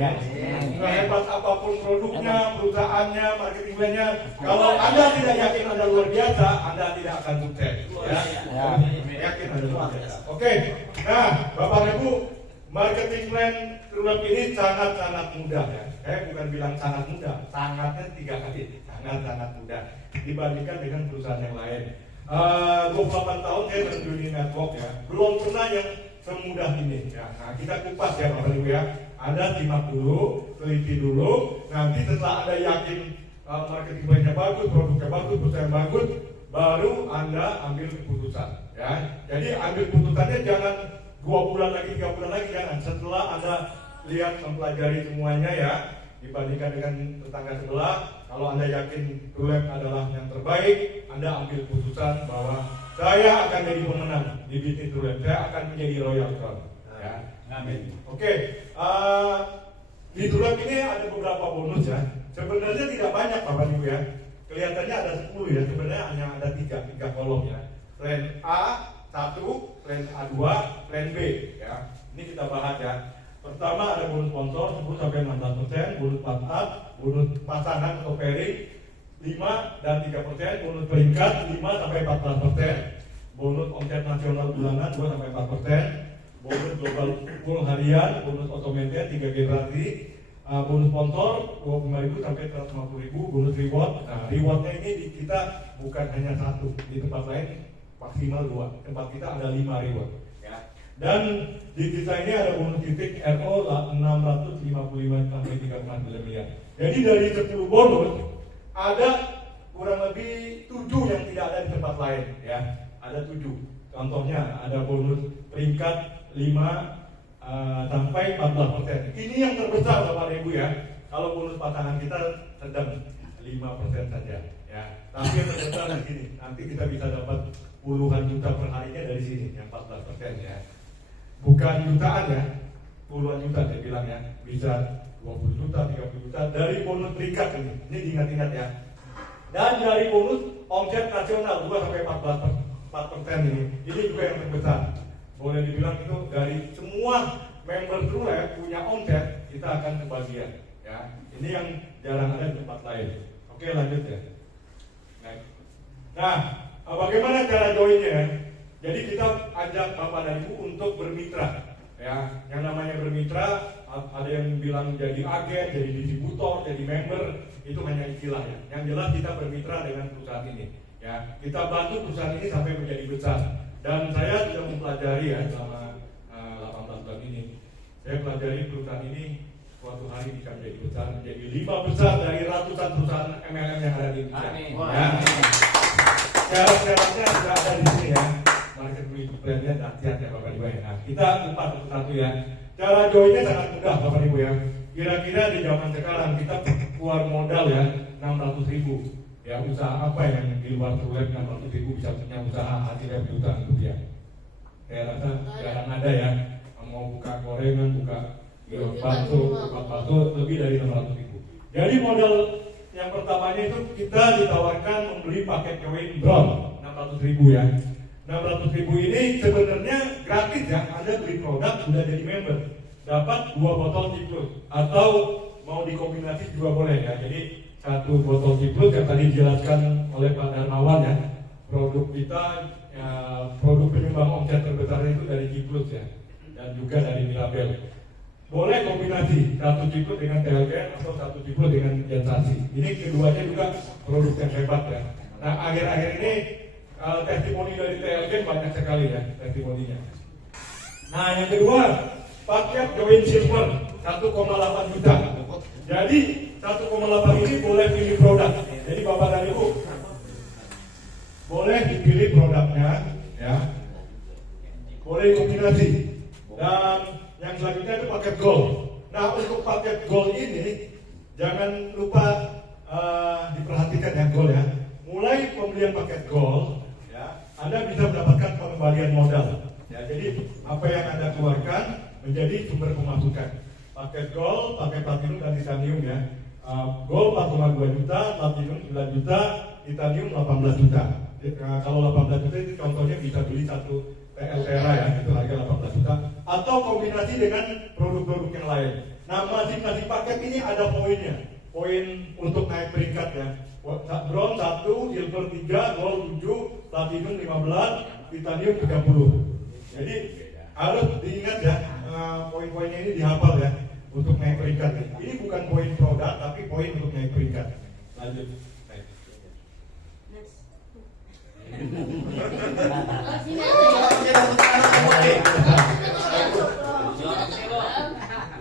Ya. Hebat apapun produknya, perusahaannya, marketing plan-nya, kalau Anda tidak yakin Anda luar biasa, Anda tidak akan sukses. Ya. Yakin Anda luar biasa. Oke. Nah, Bapak Ibu, marketing plan Trulab ini sangat-sangat mudah ya. Saya bukan bilang sangat mudah, sangatnya 3 kali, sangat-sangat mudah dibandingkan dengan perusahaan yang lain. 28 tahun saya dalam dunia network ya, belum pernah yang semudah ini ya. Nah, kita kupas ya Bapak Ibu ya. Anda simak dulu, teliti dulu. Nanti setelah Anda yakin marketing plan-nya bagus, produknya bagus, perusahaan bagus, baru Anda ambil keputusan ya. Jadi ambil keputusannya jangan 2 bulan lagi, 3 bulan lagi, jangan. Setelah Anda lihat mempelajari semuanya ya, dibandingkan dengan tetangga sebelah, kalau Anda yakin Trulab adalah yang terbaik, Anda ambil keputusan bahwa saya akan jadi pemenang di bisnis Trulab, saya akan menjadi Royal Crown ya. Amin. Oke, di Trulab ini ada beberapa bonus ya. Sebenarnya tidak banyak Bapak Ibu ya. Kelihatannya ada 10 ya, sebenarnya hanya ada 3 kolom ya. Plan A1, plan A2, plan B ya. Ini kita bahas ya. Pertama ada bonus sponsor 10-16%, bonus partner, bonus pasangan atau pairing 5 dan 3%, bonus peringkat 5-14%, bonus omset nasional bulanan 2-4%, bonus global pool harian, bonus otomatis 3 generasi, bonus sponsor 25.000 sampai 150.000, bonus reward. Nah, rewardnya ini di kita bukan hanya 1, di tempat lain maksimal 2, tempat kita ada 5 reward ya. Dan di kita ini ada bonus titik RO 655 sampai 3,9 miliar. Jadi dari 10 bonus ada kurang lebih 7 yang tidak ada di tempat lain ya. Ada 7. Contohnya ada bonus peringkat 5 sampai 14%. Ini yang terbesar Bapak Ibu ya. Kalau bonus pasangan kita sedang 5% saja ya. Tapi yang terbesar di sini. Nanti kita bisa dapat puluhan juta per harinya dari sini yang 14% ya. Bukan jutaan ya, puluhan juta saya bilang ya. Bisa 20 juta, 30 juta dari bonus peringkat ini. Ini diingat-ingat ya. Dan dari bonus omset nasional 2-4% ini juga yang terbesar. Boleh dibilang itu dari semua member Trulab punya omset, kita akan kebagian ya. Ini yang jarang ada di tempat lain. Oke, lanjut ya. Nah, bagaimana cara joinnya? Jadi kita ajak Bapak dan Ibu untuk bermitra ya. Yang namanya bermitra, ada yang bilang jadi agen, jadi distributor, jadi member, itu hanya istilah ya. Yang jelas kita bermitra dengan perusahaan ini ya. Kita bantu perusahaan ini sampai menjadi besar. Dan saya sudah mempelajari ya selama 18 tahun ini. Saya pelajari perusahaan ini suatu hari bisa menjadi besar, menjadi 5 besar dari ratusan perusahaan MLM yang ada di Indonesia. Ya. Syarat-syaratnya sudah ada di sini ya. Marketing plan-nya dahsyat ya Bapak Ibu ya. Nah, kita kupas satu-satu ya. Cara joinnya sangat mudah Bapak Ibu ya. Kira-kira di zaman sekarang kita keluar modal ya 600.000. Ya, usaha apa yang di luar Trulab 600.000 bisa punya usaha hasilnya jutaan rupiah? Saya rasa jarang ada ya. Mau buka gorengan, buka bakso lebih dari 600.000. Jadi modal yang pertamanya itu kita ditawarkan membeli paket join brown 600.000 ya. 600.000 ini sebenarnya gratis ya. Anda beli produk sudah jadi member, dapat 2 botol ciklus atau mau dikombinasi juga boleh ya. Jadi 1 botol ciklus yang tadi dijelaskan oleh Pak Darmawan ya. Produk kita ya, produk penyumbang omset terbesar itu dari ciklus ya, dan juga dari Mirabel. Boleh kombinasi 1 ciklus dengan TLGN atau 1 ciklus dengan Gensasi. Ini keduanya juga produk yang hebat ya. Nah, akhir-akhir ini testimoni dari TLGN banyak sekali ya testimoninya. Nah, yang kedua, paket join silver 1,8 juta. Jadi 1,8 ini boleh pilih produk. Jadi Bapak dan Ibu boleh dipilih produknya ya. Boleh kombinasi. Dan yang selanjutnya itu paket gold. Nah, untuk paket gold ini jangan lupa diperhatikan ya gold ya. Mulai pembelian paket gold ya, Anda bisa mendapatkan pengembalian modal. Ya, jadi apa yang Anda keluarkan menjadi sumber pemasukan. Paket gold, paket platinum dan titanium ya. Gold 4,2 juta, platinum 9 juta, titanium 18 juta. Kalau 18 juta itu contohnya bisa beli 1 PLTera ya, itu harga 18 juta. atau kombinasi dengan produk-produk yang lain. Nah, masing-masing paket ini ada poinnya. Poin untuk naik peringkat ya. Bronze 1, silver 3, gold 7, platinum 15, titanium 30. Jadi harus diingat ya, poin-poinnya ini dihafal ya untuk naik peringkat. Ini bukan poin produk, tapi poin untuk naik peringkat. Lanjut.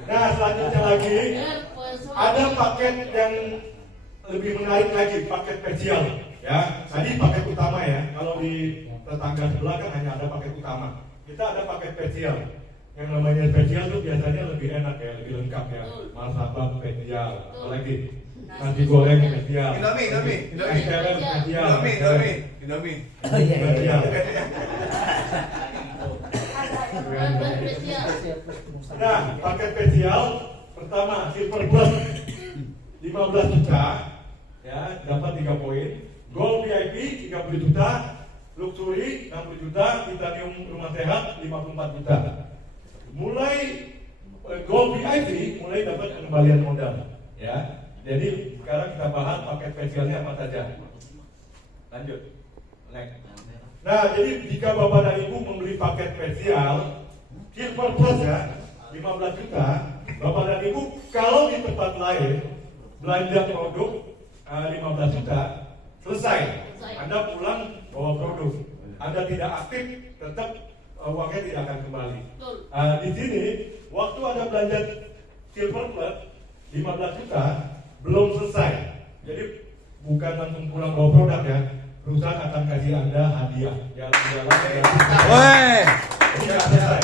Nah, selanjutnya lagi ada paket yang lebih menarik lagi, paket spesial ya. Tadi paket utama ya. Kalau di tetangga sebelah kan hanya ada paket utama. Kita ada paket spesial. Yang namanya spesial itu biasanya lebih enak ya, lebih lengkap ya. Martabak spesial, apalagi nasi goreng spesial. Indomie spesial. Nah, paket spesial pertama silver plus 15 juta ya, dapat 3 poin. Gold VIP 30 juta, luxury 60 juta, titanium rumah sehat 54 juta. Mulai gold VIP mulai dapat pengembalian modal ya. Jadi sekarang kita bahas paket spesialnya apa saja. Lanjut. Next. Nah, jadi jika Bapak dan Ibu membeli paket spesial silver plus ya 15 juta, Bapak dan Ibu kalau di tempat lain belanja produk 15 juta selesai. Anda pulang bawa produk. Anda tidak aktif, tetap uangnya tidak akan kembali. Di sini waktu Anda belanja silver plus 15 juta belum selesai. Jadi bukan langsung pulang bawa produk ya. Perusahaan akan kasih Anda hadiah. Jalan-jalan. Ini nggak selesai.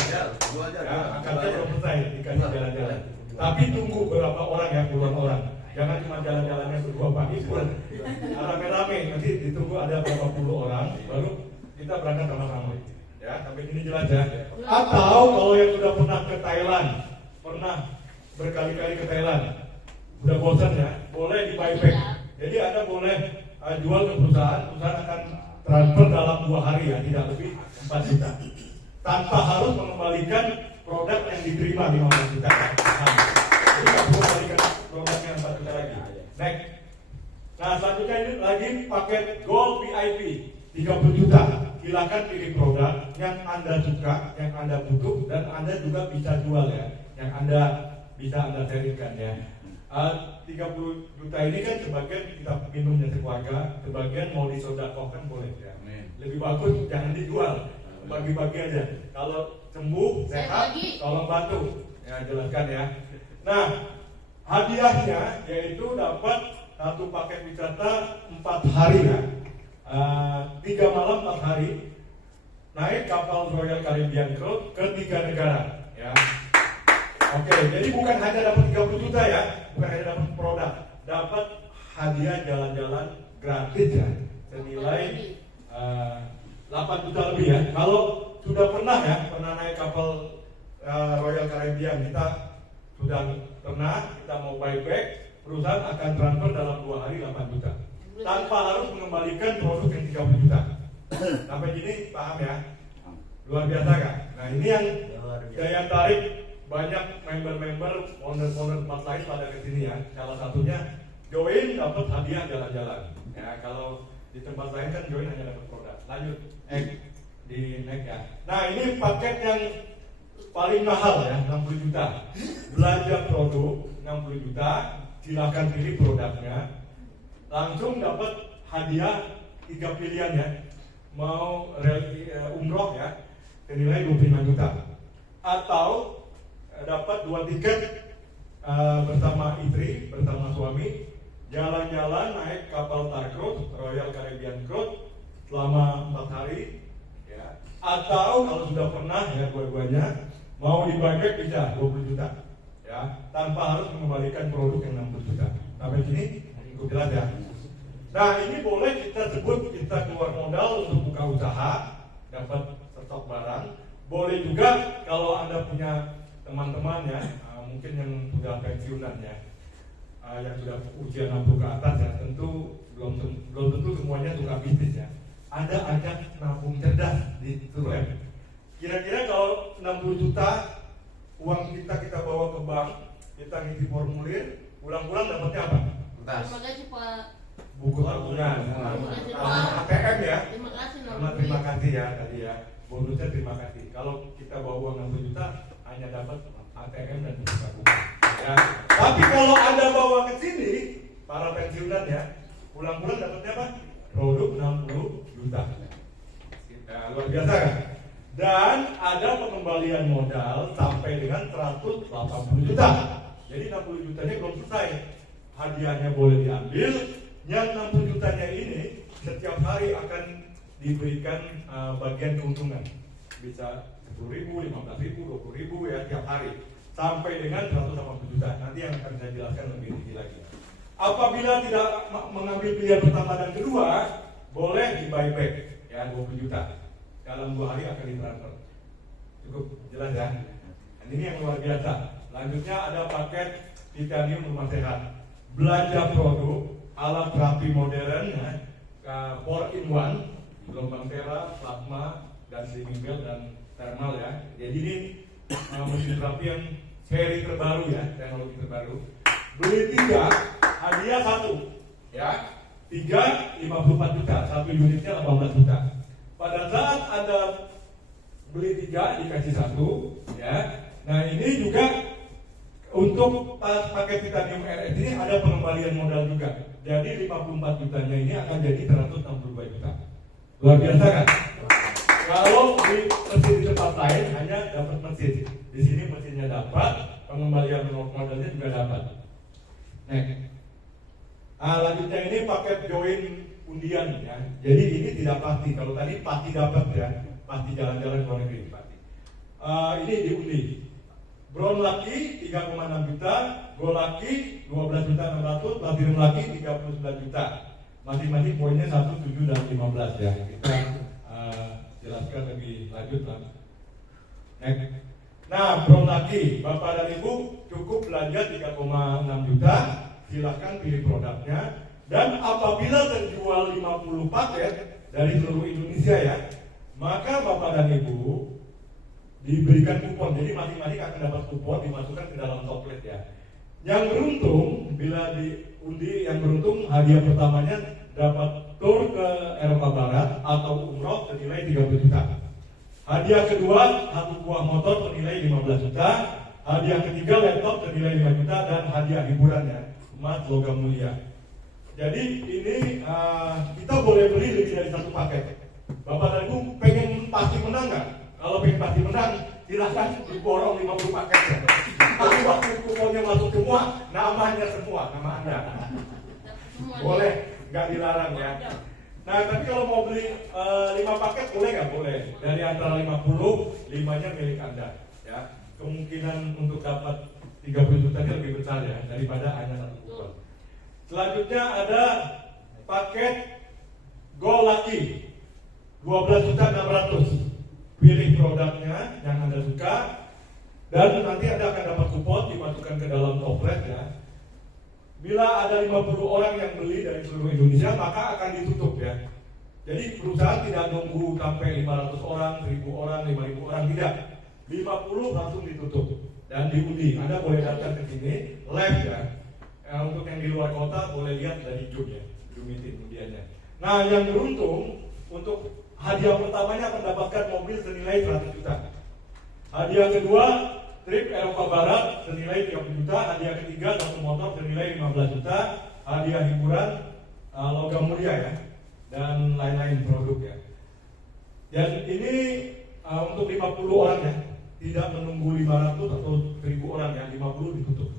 Angkatnya belum selesai dikasih jalan-jalan. Tapi tunggu berapa orang ya, puluhan orang. Jangan cuma jalan-jalannya berdua pagi pun. Rame-rame nanti ditunggu ada berapa puluh orang, baru kita berangkat sama-sama. Ya, sampai sini jelas ya. Atau kalau yang sudah pernah ke Thailand, pernah berkali-kali ke Thailand, udah bosan ya, boleh di buyback. Jadi Anda boleh jual ke perusahaan akan transfer dalam 2 hari ya, tidak lebih 4 juta. Tanpa harus mengembalikan produk yang diterima 15 juta. Jadi nggak perlu mengembalikan produknya 4 juta lagi. Next. Nah, selanjutnya ini lagi paket Gold VIP 30 juta. Silakan pilih produk yang Anda suka, yang Anda butuh, dan Anda juga bisa jual ya, yang Anda bisa Anda sharingkan ya. 30 juta ini kan sebagian kita minumnya sekeluarga, sebagian mau disodakohkan boleh ya. Lebih bagus jangan dijual, bagi-bagi aja. Kalau sembuh, sehat, tolong bantu. Ya, jelaskan ya. Nah, hadiahnya yaitu dapat satu paket wisata 4 hari ya. 3 malam 4 hari naik kapal Royal Caribbean Cruise ke 3 negara ya. Oke, jadi bukan hanya dapat 30 juta ya, bukan hanya dapat produk, dapat hadiah jalan-jalan gratis ya, senilai 8 juta lebih ya. Kalau sudah pernah naik kapal Royal Caribbean, kita sudah pernah, kita mau buyback, perusahaan akan transfer dalam 2 hari 8 juta. Tanpa harus mengembalikan produk yang 30 juta. Sampai gini paham ya? Luar biasa kan? Nah, ini yang daya tarik banyak member-member owner-owner tempat lain pada kesini ya. Salah satunya join dapat hadiah jalan-jalan. Ya, kalau di tempat lain kan join hanya dapat produk. Lanjut, di next ya. Nah, ini paket yang paling mahal ya, 60 juta. Belanja produk 60 juta, silakan pilih produknya. Langsung dapat hadiah 3 pilihan ya. Mau umroh ya, senilai 25 juta. Atau dapat 2 tiket bersama istri, bersama suami, jalan-jalan naik kapal Star Cruise, Royal Caribbean Cruise selama 4 hari ya. Atau kalau sudah pernah ya dua-duanya mau di buyback bisa 20 juta ya, tanpa harus mengembalikan produk yang 60 juta. Sampai sini cukup jelas ya. Nah, ini boleh kita sebut kita keluar modal untuk buka usaha, dapat stok barang. Boleh juga kalau Anda punya teman-teman ya, mungkin yang sudah pensiunan ya, yang sudah usia 60 ke atas ya, tentu belum tentu semuanya suka bisnis ya. Ada ajak nabung cerdas di Surem. Kira-kira kalau 60 juta uang kita bawa ke bank, kita ngisi formulir, pulang-pulang dapatnya apa? Terima kasih Pak. Buku tabungan, ATM ya. Terima kasih ya tadi ya. Bonusnya terima kasih. Kalau kita bawa uang 60 juta hanya dapat ATM dan buku tabungan. Ya. Tapi kalau Anda bawa ke sini, para pensiunan ya, pulang-pulang dapatnya apa? Produk 60 juta. Ya, luar biasa kan? Dan ada pengembalian modal sampai dengan 180 juta. Jadi 60 jutanya belum selesai. Hadiahnya boleh diambil. Yang 60 jutanya ini setiap hari akan diberikan bagian keuntungan. Bisa 10.000, 15.000, 20.000 ya tiap hari. Sampai dengan 180 juta. Nanti yang akan saya jelaskan lebih tinggi lagi. Apabila tidak mengambil pilihan pertama dan kedua, boleh di buyback ya 20 juta. Dalam 2 hari akan ditransfer. Cukup jelas ya. Dan ini yang luar biasa. Lanjutnya ada paket titanium rumah sehat. Belanja produk, alat terapi modern ya, 4-in-1, gelombang tera, plasma, dan slimming belt dan thermal ya. Jadi ini mesin terapi yang seri terbaru ya, teknologi terbaru. Beli 3, hadiah 1 ya. 3, 54 juta, 1 unitnya 18 juta. Pada saat Anda beli 3 dikasih 1 ya. Nah ini juga untuk paket titanium RS ini ada pengembalian modal juga. Jadi 54 jutanya ini akan jadi 162 juta. Luar biasa kan? Kalau di mesin di tempat lain hanya dapat mesin. Di sini mesinnya dapat, pengembalian modalnya juga dapat. Next. Lanjutnya ini paket join undian ya. Jadi ini tidak pasti. Kalau tadi pasti dapat ya, pasti jalan-jalan ke luar negeri pasti. Ini diundi. Brown Lucky 3,6 juta, Gold Lucky 12.600.000, Platinum Lucky 39 juta. Masing-masing poinnya 1, 7 dan 15 ya. Kita jelaskan lebih lanjut lah. Next. Nah, Brown Lucky, Bapak dan Ibu cukup belanja 3,6 juta. Silahkan pilih produknya. Dan apabila terjual 50 paket dari seluruh Indonesia ya, maka Bapak dan Ibu diberikan kupon. Jadi masing-masing akan dapat kupon dimasukkan ke dalam toplet ya. Yang beruntung, bila diundi yang beruntung, hadiah pertamanya dapat tur ke Eropa Barat atau umroh senilai 30 juta. Hadiah kedua, 1 buah motor senilai 15 juta. Hadiah ketiga, laptop senilai 5 juta. Dan hadiah hiburannya, emas logam mulia. Jadi ini kita boleh beli lebih dari 1 paket. Bapak dan Ibu pengen pasti menang nggak? Kalau pengen pasti menang, silahkan diborong 50 paket ya. Tapi waktu kuponnya masuk semua, namanya semua, nama Anda. Boleh, nggak dilarang ya. Nah, tapi kalau mau beli 5 paket boleh nggak? Boleh. Dari antara 50, 5-nya milik Anda. Ya, kemungkinan untuk dapat 30 juta lebih besar ya daripada hanya 1 kupon. Selanjutnya ada paket Gold Lucky 12.600.000. Pilih produknya yang Anda suka dan nanti Anda akan dapat kupon dimasukkan ke dalam toplet ya. Bila ada 50 orang yang beli dari seluruh Indonesia maka akan ditutup ya. Jadi perusahaan tidak nunggu sampai 500 orang, 1000 orang, 5000 orang, tidak. 50 langsung ditutup dan diundi. Anda boleh datang ke sini live ya. Untuk yang di luar kota boleh lihat dari Zoom ya, Zoom meeting undiannya. Nah, yang beruntung untuk hadiah pertamanya akan mendapatkan mobil senilai 100 juta. Hadiah kedua, trip Eropa Barat senilai 30 juta. Hadiah ketiga, 1 motor senilai 15 juta. Hadiah hiburan, logam mulia ya, dan lain-lain produk ya. Dan ini untuk 50 orang ya, tidak menunggu 500 atau 1000 orang ya, 50 ditutup.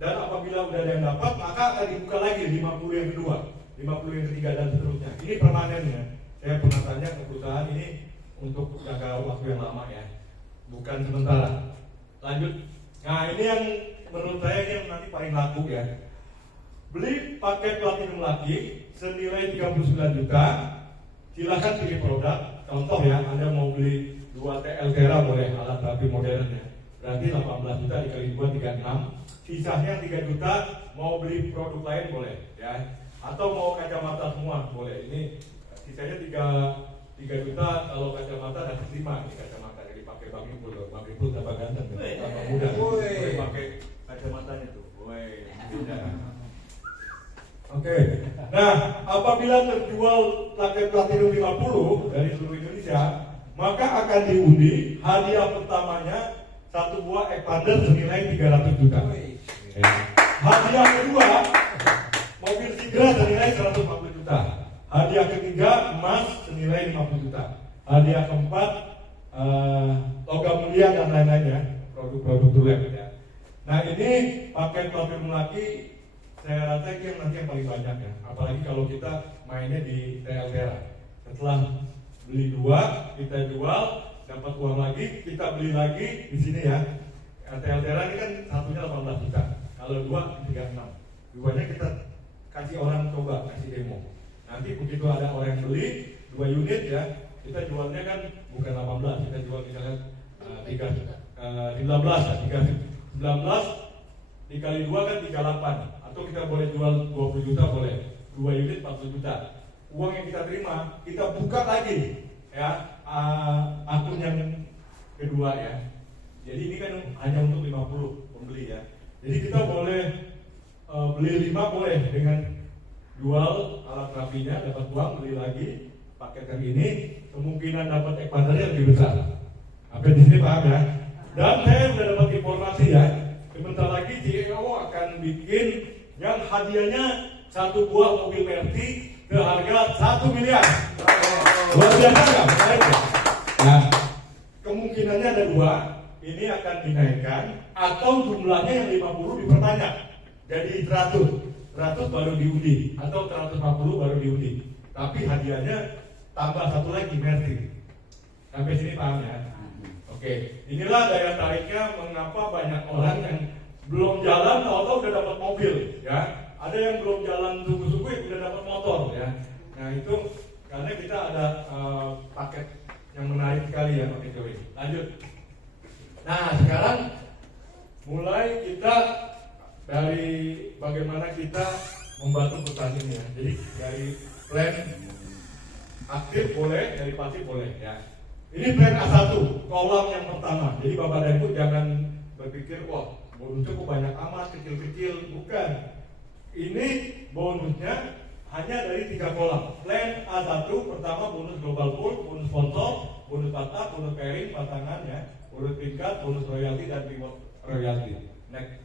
Dan apabila udah ada yang dapat, maka akan dibuka lagi 50 yang kedua, 50 yang ketiga dan seterusnya. Ini permanen ya. Saya pernah tanya ke perusahaan ini untuk jangka waktu yang lama ya, bukan sementara. Lanjut. Nah ini yang menurut saya ini yang nanti paling laku ya. Beli paket Platinum Lucky senilai 39 juta. Silahkan pilih produk. Contoh ya, Anda mau beli 2 TL Tera boleh, alat terapi modern ya. Berarti 18 juta dikali 2, 36. Sisanya 3 juta, mau beli produk lain boleh ya. Atau mau kacamata semua boleh. Ini sisanya 3 juta, kalau kacamata dapat 5 nih kacamata dari Pak pakai Bang Ipul, Bang Ipul tambah ganteng, tambah muda. Pakai kacamatanya tuh. Oke. Nah, apabila terjual paket Platinum 50 dari seluruh Indonesia, maka akan diundi hadiah pertamanya satu buah expander senilai 300 juta. Hadiah kedua, mobil Sigra senilai 150 juta. Hadiah ketiga, emas senilai 50 juta. Hadiah keempat, logam mulia dan lain-lainnya, produk-produk tulen ya. Nah ini paket Platinum laki, saya rasa ini yang nanti yang paling banyak ya. Apalagi kalau kita mainnya di TLTera. Setelah beli dua, kita jual, dapat uang lagi, kita beli lagi di sini ya. TLTera ini kan satunya 18 juta. Kalau dua 36. Duanya kita kasih orang coba, kasih demo. Nanti begitu ada orang yang beli 2 unit ya, kita jualnya kan bukan 18, kita jual misalnya 19 ya, 19 dikali 2 kan 38. Atau kita boleh jual 20 juta boleh, 2 unit 40 juta. Uang yang kita terima, kita buka lagi ya akun yang kedua ya. Jadi ini kan hanya untuk 50 pembeli ya. Jadi kita boleh beli 5 boleh dengan jual alat rapinya, dapat uang, beli lagi paket yang ini, kemungkinan dapat expandernya lebih besar. Sampai di sini paham ya? Dan saya sudah dapat informasi ya, sebentar lagi CEO akan bikin yang hadiahnya satu buah mobil Mercy ke harga 1 miliar. Luar biasa nggak? Nah, kemungkinannya ada dua. Ini akan dinaikkan atau jumlahnya yang 50 diperbanyak jadi 100 baru diundi atau 150 baru diundi. Tapi hadiahnya tambah satu lagi Mercy. Sampai sini paham ya? Oke, inilah daya tariknya mengapa banyak orang yang belum jalan atau udah dapat mobil ya. Ada yang belum jalan sungguh-sungguh udah dapat motor ya. Nah itu karena kita ada paket yang menarik sekali ya Pak Jokowi. Lanjut. Nah sekarang mulai kita dari bagaimana kita membantu petani ya. Jadi dari plan aktif boleh, dari pasif boleh ya. Ini plan A1, kolam yang pertama. Jadi Bapak dan Ibu jangan berpikir wah bonusnya kok banyak amat, kecil-kecil. Bukan. Ini bonusnya hanya dari 3 kolam. Plan A1 pertama bonus global pool, bonus sponsor, bonus batap, bonus pairing, pasangan ya, bonus tingkat, bonus royalty dan reward royalty. Next.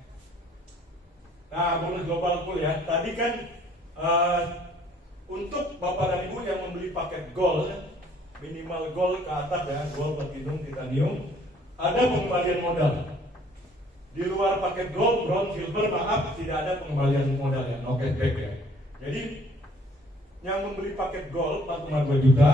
Nah bonus global pool ya. Tadi kan untuk Bapak dan Ibu yang membeli paket gold, minimal gold ke atas ya, gold, platinum, titanium, ada pengembalian modal. Di luar paket gold, bronze, silver, maaf tidak ada pengembalian modal ya, no cashback ya. Jadi yang membeli paket gold 4,2 juta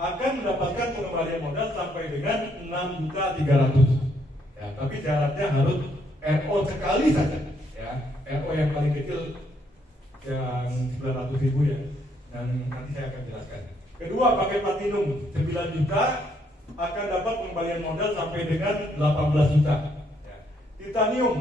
akan mendapatkan pengembalian modal sampai dengan 6.300.000. Ya, tapi syaratnya harus RO sekali saja ya. RO yang paling kecil yang 900.000 ya. Dan nanti saya akan jelaskan. Kedua, paket platinum 9 juta akan dapat pengembalian modal sampai dengan 18 juta. Ya. Titanium